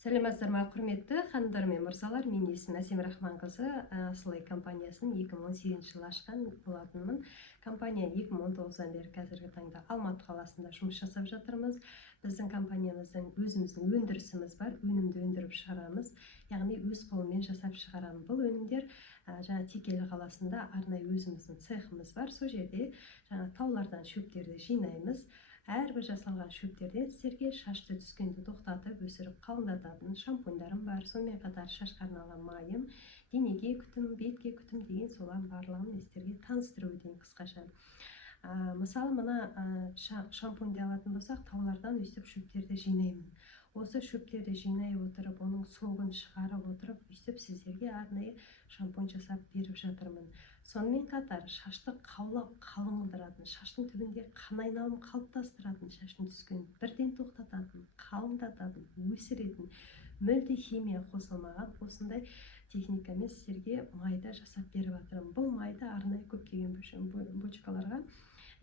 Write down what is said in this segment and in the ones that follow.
Сәлеметсіздер ме, құрметті ханымдар мен мырзалар, мен есімім Әсем Рахманқызы, Асылай компаниясын 2018 жылы ашқан болатынмын. Компания 2019-дан бері қазіргі таңда Алматы қаласында жұмыс жасап жатырмыз. Біздің компаниямыздың өзіміздің өндірісіміз бар, өнімді өндіріп шығарамыз, яғни өз қолымен жасап шығарамын. Бұл өнімдер жаңа Текелі қаласында арнайы өзіміздің цехымыз бар. Сол жерде жаңа таулардан шөптерді жинаймыз. Әрбір жасалған шөптерден сіздерге шашты түскенді тоқтатып, өсіріп қалыңдататын шампуньдарым бар. Сонымен қатар шашқа арналған майым, денеге күтім, бетке күтім деген солардың барлығын сіздерге таныстырып өтейін қысқаша. Мысалы, мына шампуньді алатын болсақ, таулардан өстіп шөптерді жинаймын. Осы шөптерді жинай отырып, оның соғын шығарып отырып, өстіп сіздерге арнайы шампунь жасап беріп жатырмын. Сонымен қатар шашты қаулап қалыңдыратын, шаштың түбінде қан айналым қалыптастыратын, шаштың түскенін бірден тоқтататын, қалыңдататын, өсіретін, мүлде химия қосылмаған осындай техникамен сіздерге майда жасап беріп жатырмын. Бұл майды арнайы көптеген бочкаларға,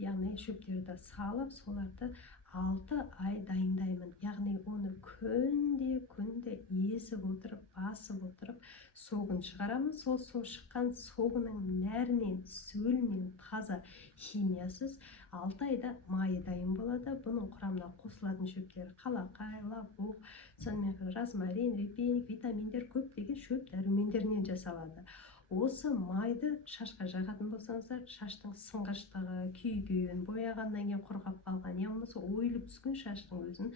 яғни шөптерді салып, соларды 6 ай дайындаймын. Яғни оны күнде езіп отырып, басып отырып, соғын шығарамын. Сол шыққан соғының нәрінен, сөлінен таза химиясыз 6 айда майы дайын болады. Бұның құрамына қосылатын шөптер қалақай, лабуқ, сонымен розмарин, репейник, витаминдер, көптеген шөп дәрумендерінен жасалады. Осы майды шашқа жағатын болсаңыздар, шаштың сынғыштығы, күйген, бояғаннан кейін құрғап қалған, не болмаса ойылып түскен шаштың өзін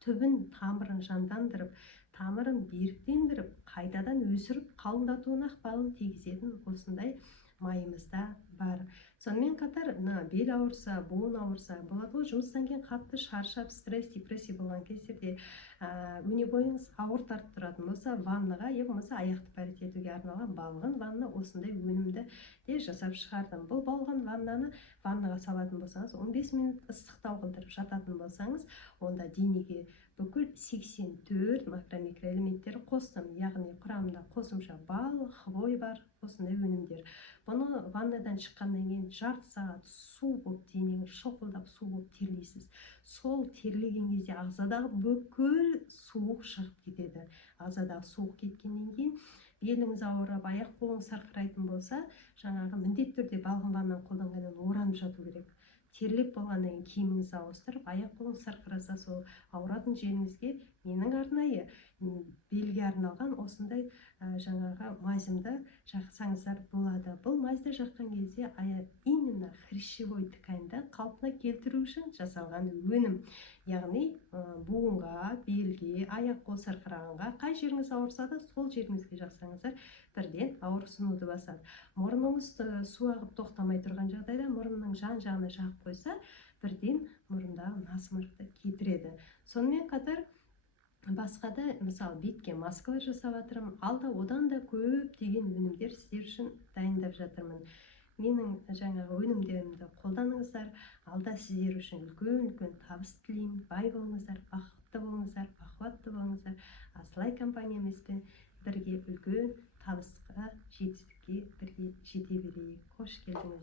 түбін, тамырын жандандырып, тамырын беріктендіріп, қайтадан өсіріп, қалыңдатуына ықпалын тигізетін осындай майымызда бар. Сонымен қатар бел ауырса, буын ауырса, болады ғой, жұмыстан кейін қатты шаршап, стресс, депрессия болған кездерде өне бойыңыз ауыр тартып тұратын болса, ваннаға, болмаса аяқты пәрет етуге арналған балғын ванна осындай өнімді де жасап шығардым. Бұл балғын ваннаны ваннаға салатын болсаңыз, 15 минут ыстықтау қылдырып жататын болсаңыз, онда денеге бүкіл 84 макро-микроэлементтер қостым, яғни құрамында қосымша бал, хвой бар, осындай өнімдер. Бұны ваннадан шыққаннан кейін жарты сағат су болып, денеңіз шоқылдап су болып терлейсіз. Сол терлеген кезде ағзадағы бүкіл суық шығып кетеді. Ағзадағы суық кеткеннен кейін беліңіз ауырып, аяқ қолыңыз сырқырайтын болса, жаңағы міндетті түрде балғын ваннаны қолданғаннан оранып жату керек. Терлеп болғаннан кейін киіміңізді ауыстырып, аяқ қолыңыз сырқыраса, сол ауыратын жеріңізге менің арнайы белге арналған осындай жаңағы мазьымды жақсаңыздар болады. Бұл мазьды жаққан кезде именно хрящевой тканьді қалпына келтіру үшін жасалған өнім. Яғни буынға, белге, аяқ қол сырқырағанға, қай жеріңіз ауырса да сол жеріңізге жақсаңыздар бірден ауырсынуды басады. Мұрныңыз су ағып тоқтамай тұрған жағдайда мұрынның жан-жағына жағып қойса, бірден мұрындағы насмұрықты кетіреді. Сонымен қатар басқа да, мысалы, бетке маскалар жасап жатырмын. Алда одан да көптеген өнімдер сіздер үшін дайындап жатырмын. Менің жаңағы өнімдерімді қолданыңыздар. Алда сіздер үшін үлкен табыс тілеймін. Бай болыңыздар, бақытты болыңыздар, бақуатты болыңыздар. Асылай компаниямызбен бірге үлкен табысқа, жетістікке бірге жете берейік. Қош келдіңіз.